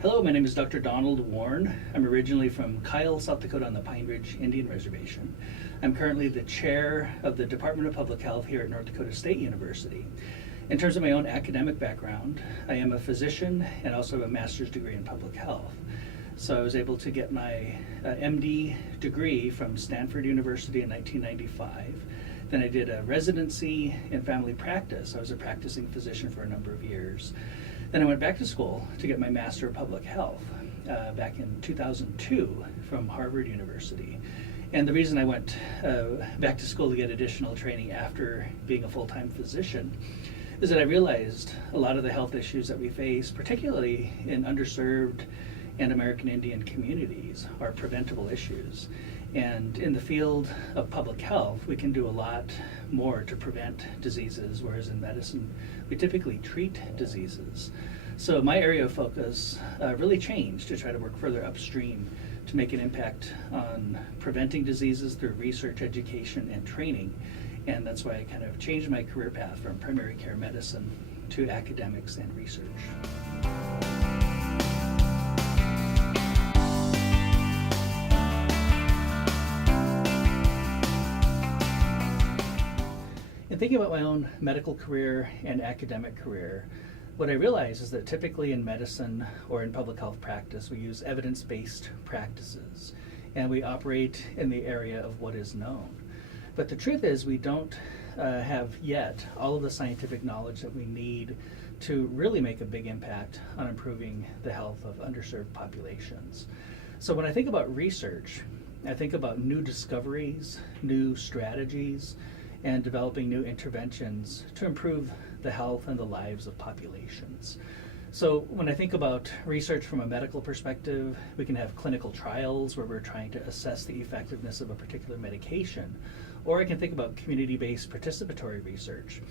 Hello, my name is Dr. Donald Warne. I'm originally from Kyle, South Dakota on the Pine Ridge Indian Reservation. I'm currently the chair of the Department of Public Health here at North Dakota State University. In terms of my own academic background, I am a physician and also have a master's degree in public health. So I was able to get my MD degree from Stanford University in 1995. Then I did a residency in family practice. I was a practicing physician for a number of years. Then I went back to school to get my Master of Public Health back in 2002 from Harvard University. And the reason I went back to school to get additional training after being a full-time physician is that I realized a lot of the health issues that we face, particularly in underserved and American Indian communities, are preventable issues. And in the field of public health, we can do a lot more to prevent diseases, whereas in medicine, we typically treat diseases. So my area of focus really changed to try to work further upstream to make an impact on preventing diseases through research, education, and training. And that's why I kind of changed my career path from primary care medicine to academics and research. In thinking about my own medical career and academic career, what I realize is that typically in medicine or in public health practice, we use evidence-based practices, and we operate in the area of what is known. But the truth is we don't have yet all of the scientific knowledge that we need to really make a big impact on improving the health of underserved populations. So when I think about research, I think about new discoveries, new strategies, and developing new interventions to improve the health and the lives of populations. So when I think about research from a medical perspective, we can have clinical trials where we're trying to assess the effectiveness of a particular medication, or I can think about community-based participatory research.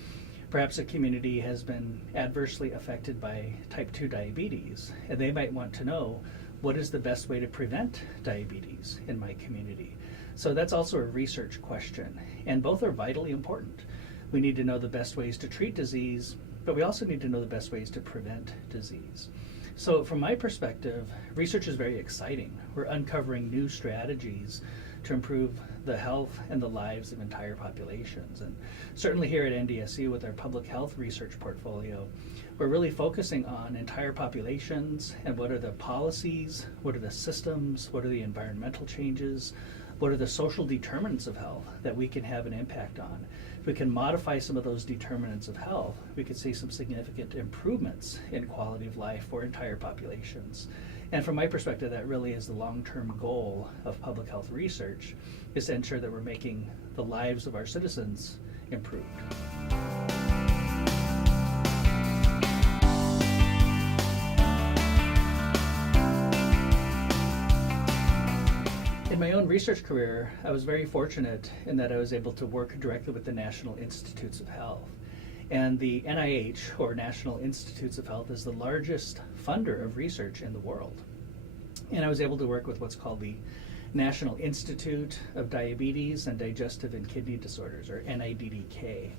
Perhaps a community has been adversely affected by type 2 diabetes, and they might want to know what is the best way to prevent diabetes in my community. So that's also a research question, and both are vitally important. We need to know the best ways to treat disease, but we also need to know the best ways to prevent disease. So from my perspective, research is very exciting. We're uncovering new strategies to improve the health and the lives of entire populations. And certainly here at NDSU with our public health research portfolio, we're really focusing on entire populations and what are the policies, what are the systems, what are the environmental changes, what are the social determinants of health that we can have an impact on. If we can modify some of those determinants of health, we could see some significant improvements in quality of life for entire populations. And from my perspective, that really is the long-term goal of public health research, is to ensure that we're making the lives of our citizens improved. In my own research career, I was very fortunate in that I was able to work directly with the National Institutes of Health. And the NIH, or National Institutes of Health, is the largest funder of research in the world. And I was able to work with what's called the National Institute of Diabetes and Digestive and Kidney Disorders, or NIDDK.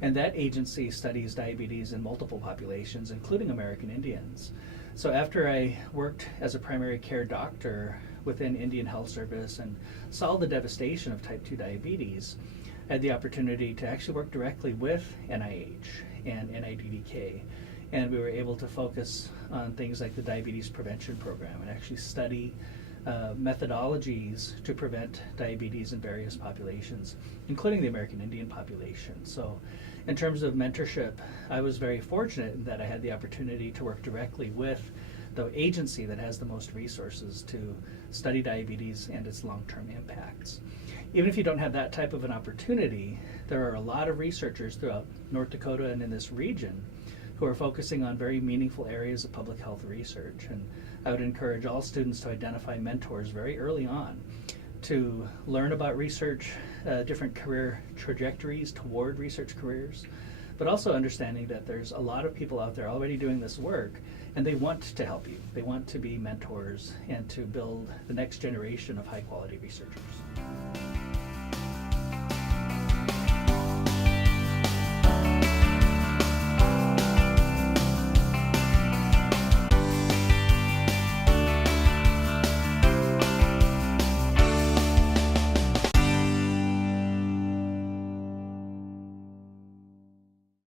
And that agency studies diabetes in multiple populations, including American Indians. So after I worked as a primary care doctor within Indian Health Service and saw the devastation of type 2 diabetes, I had the opportunity to actually work directly with NIH and NIDDK. And we were able to focus on things like the diabetes prevention program and actually study methodologies to prevent diabetes in various populations, including the American Indian population. So in terms of mentorship, I was very fortunate in that I had the opportunity to work directly with the agency that has the most resources to study diabetes and its long-term impacts. Even if you don't have that type of an opportunity, there are a lot of researchers throughout North Dakota and in this region who are focusing on very meaningful areas of public health research. And I would encourage all students to identify mentors very early on to learn about research, different career trajectories toward research careers, but also understanding that there's a lot of people out there already doing this work, and they want to help you. They want to be mentors and to build the next generation of high-quality researchers.